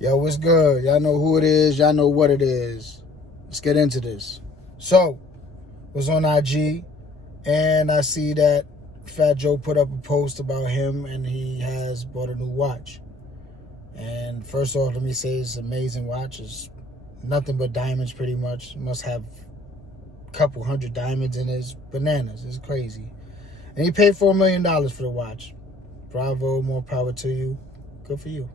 Yo, what's good? Y'all know who it is. Y'all know what it is. Let's get into this. So, was on IG, and I see that Fat Joe put up a post about him, and he has bought a new watch. And first off, let me say it's an amazing watch. It's nothing but diamonds, pretty much. Must have a couple hundred diamonds in his bananas. It's crazy. And he paid $4 million for the watch. Bravo, more power to you. Good for you.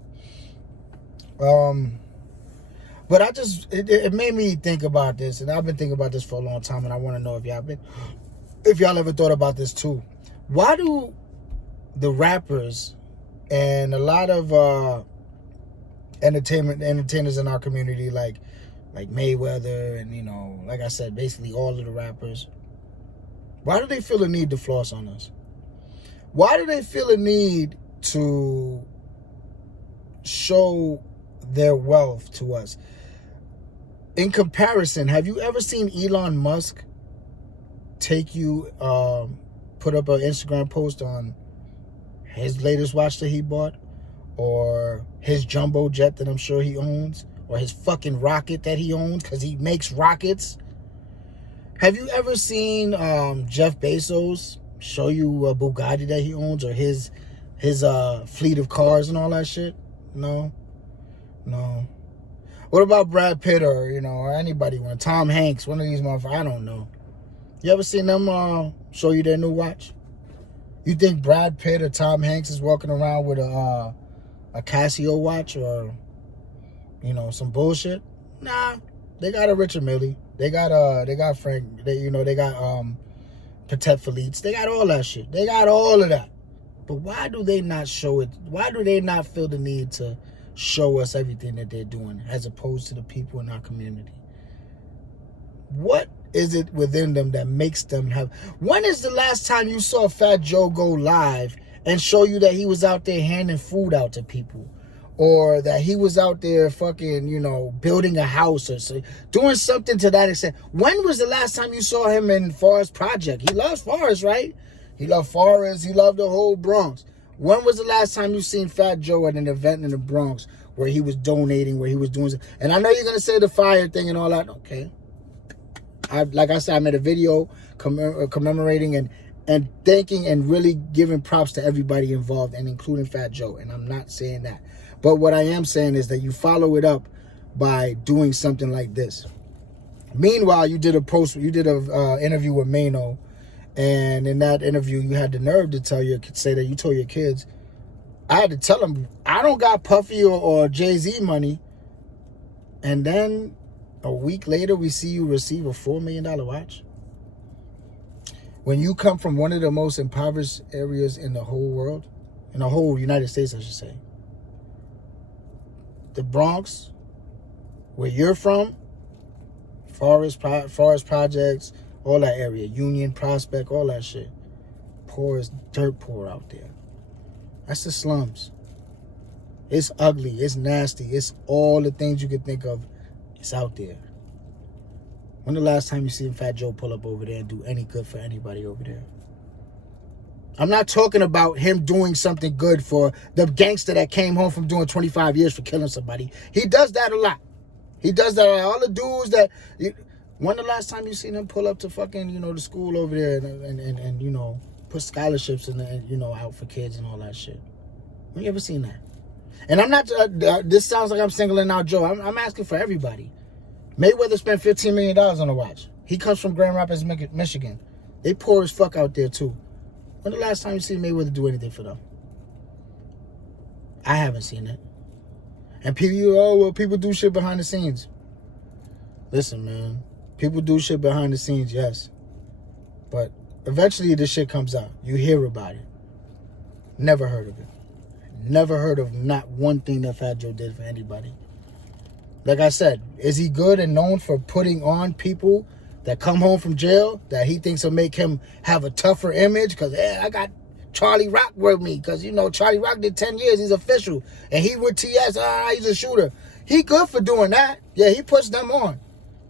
But it made me think about this, and I've been thinking about this for a long time, and I want to know if y'all ever thought about this too. Why do the rappers and a lot of entertainers in our community, like Mayweather, and like I said, basically all of the rappers, why do they feel the need to floss on us? Why do they feel a need to show their wealth to us? In comparison, have you ever seen Elon Musk put up an Instagram post on his latest watch that he bought, or his jumbo jet that I'm sure he owns, or his fucking rocket that he owns because he makes rockets? Have you ever seen Jeff Bezos show you a Bugatti that he owns, or his fleet of cars and all that shit? No. What about Brad Pitt or anybody, Tom Hanks, one of these motherfuckers? I don't know. You ever seen them show you their new watch? You think Brad Pitt or Tom Hanks is walking around with a Casio watch or some bullshit? Nah, they got a Richard Mille. They got Frank. They got Patek Philippe's. They got all that shit. They got all of that. But why do they not show it? Why do they not feel the need to show us everything that they're doing as opposed to the people in our community? What is it within them that makes them have... When is the last time you saw Fat Joe go live and show you that he was out there handing food out to people? Or that he was out there fucking, building a house or so, doing something to that extent? When was the last time you saw him in Forest Project? He loves Forest, right? He loved Forest. He loved the whole Bronx. When was the last time you seen Fat Joe at an event in the Bronx where he was donating, where he was doing... And I know you're going to say the fire thing and all that. Okay. Like I said, I made a video commemorating and thanking and really giving props to everybody involved, and including Fat Joe. And I'm not saying that. But what I am saying is that you follow it up by doing something like this. Meanwhile, you did a interview with Mano. And in that interview, you had the nerve to say that you told your kids. I had to tell them, I don't got Puffy or Jay-Z money. And then a week later, we see you receive a $4 million watch. When you come from one of the most impoverished areas in the whole world, in the whole United States, I should say. The Bronx, where you're from, Forest Projects, all that area, Union, Prospect, all that shit. Poor as dirt poor out there. That's the slums. It's ugly. It's nasty. It's all the things you could think of. It's out there. When the last time you seen Fat Joe pull up over there and do any good for anybody over there? I'm not talking about him doing something good for the gangster that came home from doing 25 years for killing somebody. He does that a lot. He does that a lot. All the dudes that... When the last time you seen him pull up to fucking, the school over there and put scholarships out for kids and all that shit? When you ever seen that? And I'm not, this sounds like I'm singling out Joe. I'm asking for everybody. Mayweather spent $15 million on a watch. He comes from Grand Rapids, Michigan. They poor as fuck out there too. When the last time you seen Mayweather do anything for them? I haven't seen it. And people do shit behind the scenes. Listen, man. People do shit behind the scenes, yes. But eventually this shit comes out. You hear about it. Never heard of it. Never heard of not one thing that Fat Joe did for anybody. Like I said, is he good and known for putting on people that come home from jail that he thinks will make him have a tougher image? Because, I got Charlie Rock with me. Because, Charlie Rock did 10 years. He's official. And he with TS. He's a shooter. He good for doing that. Yeah, he puts them on.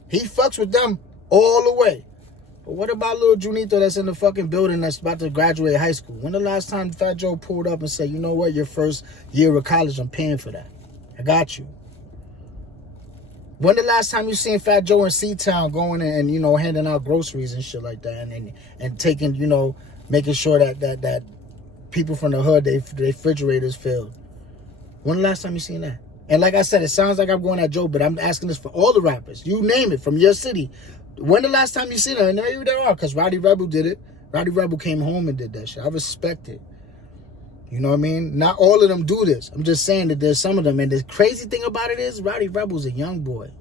He fucks with them all the way. But what about little Junito that's in the fucking building that's about to graduate high school? When the last time Fat Joe pulled up and said, you know what, your first year of college, I'm paying for that. I got you. When the last time you seen Fat Joe in C-Town going and you know, handing out groceries and shit like that, and taking, you know, making sure that people from the hood, they refrigerators filled? When the last time you seen that? And like I said, it sounds like I'm going at Joe, but I'm asking this for all the rappers. You name it, from your city. When the last time you seen it? And maybe there are, because Roddy Rebel did it. Roddy Rebel came home and did that shit. I respect it. You know what I mean? Not all of them do this. I'm just saying that there's some of them. And the crazy thing about it is Roddy Rebel's a young boy.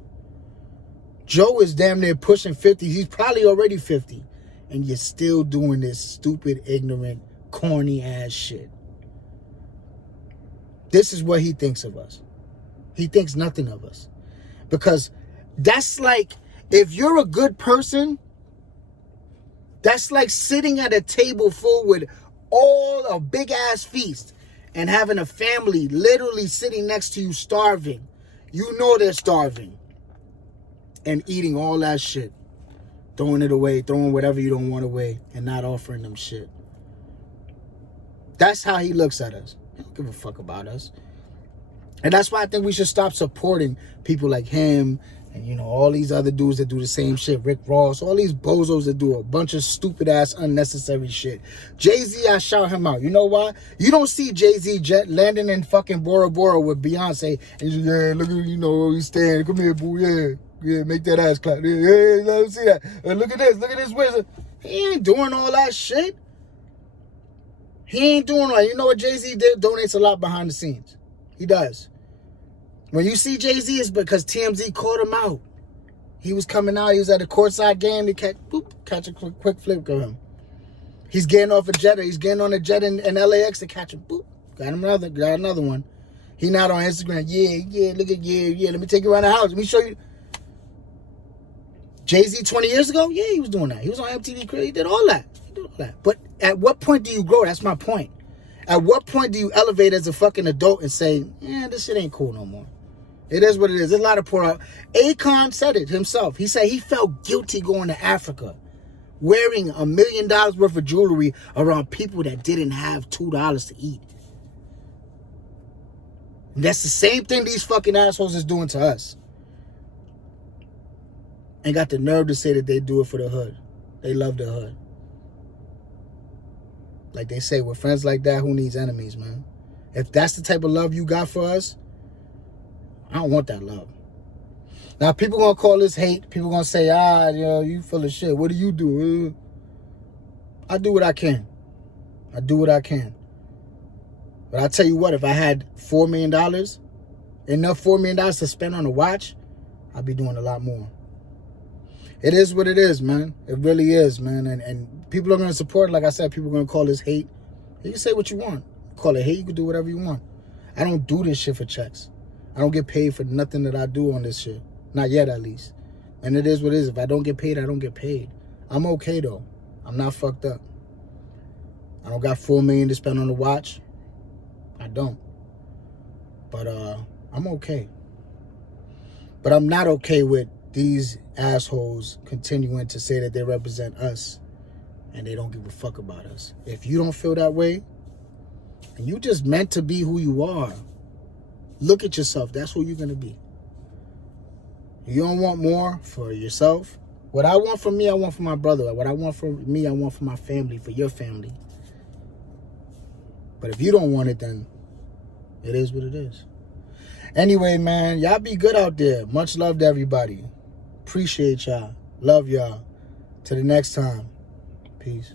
Joe is damn near pushing 50. He's probably already 50. And you're still doing this stupid, ignorant, corny ass shit. This is what he thinks of us. He thinks nothing of us. Because that's like, if you're a good person, that's like sitting at a table full with all a big ass feast and having a family literally sitting next to you starving. You know they're starving. And eating all that shit. Throwing it away, throwing whatever you don't want away, and not offering them shit. That's how he looks at us. He don't give a fuck about us. And that's why I think we should stop supporting people like him and, you know, all these other dudes that do the same shit. Rick Ross, all these bozos that do a bunch of stupid ass unnecessary shit. Jay-Z, I shout him out. You know why? You don't see Jay-Z landing in fucking Bora Bora with Beyonce and he's, yeah, look at, you know, he's standing. Come here, boo, yeah. Yeah, make that ass clap. Yeah, let me see that. Look at this wizard. He ain't doing all that shit. He ain't doing all that. You know what Jay-Z did? Donates a lot behind the scenes. He does. When you see Jay-Z, it's because TMZ caught him out. He was coming out. He was at a courtside game to catch a quick flip of him. He's getting off a jet. He's getting on a jet in LAX to catch him. Boop. Got another one. He not on Instagram. Yeah, look at, yeah. Let me take you around the house. Let me show you. Jay-Z 20 years ago, yeah, he was doing that. He was on MTV Crib. He did all that. But at what point do you grow? That's my point. At what point do you elevate as a fucking adult and say, this shit ain't cool no more? It is what it is. There's a lot of poor out. Akon said it himself. He said he felt guilty going to Africa, wearing $1 million worth of jewelry around people that didn't have $2 to eat. And that's the same thing these fucking assholes is doing to us. And got the nerve to say that they do it for the hood. They love the hood. Like they say, with friends like that, who needs enemies, man? If that's the type of love you got for us, I don't want that love. Now, people going to call this hate. People going to say, you full of shit. What do you do? I do what I can. I do what I can. But I tell you what, if I had $4 million, enough $4 million to spend on a watch, I'd be doing a lot more. It is what it is, man. It really is, man. And people are going to support it. Like I said, people are going to call this hate. You can say what you want. Call it hate. You can do whatever you want. I don't do this shit for checks. I don't get paid for nothing that I do on this shit. Not yet, at least. And it is what it is. If I don't get paid, I don't get paid. I'm okay, though. I'm not fucked up. I don't got $4 million to spend on the watch. I don't. But I'm okay. But I'm not okay with these assholes continuing to say that they represent us and they don't give a fuck about us. If you don't feel that way, and you just meant to be who you are, look at yourself. That's who you're going to be. You don't want more for yourself. What I want for me, I want for my brother. What I want for me, I want for my family, for your family. But if you don't want it, then it is what it is. Anyway, man, y'all be good out there. Much love to everybody. Appreciate y'all. Love y'all. Till the next time. Peace.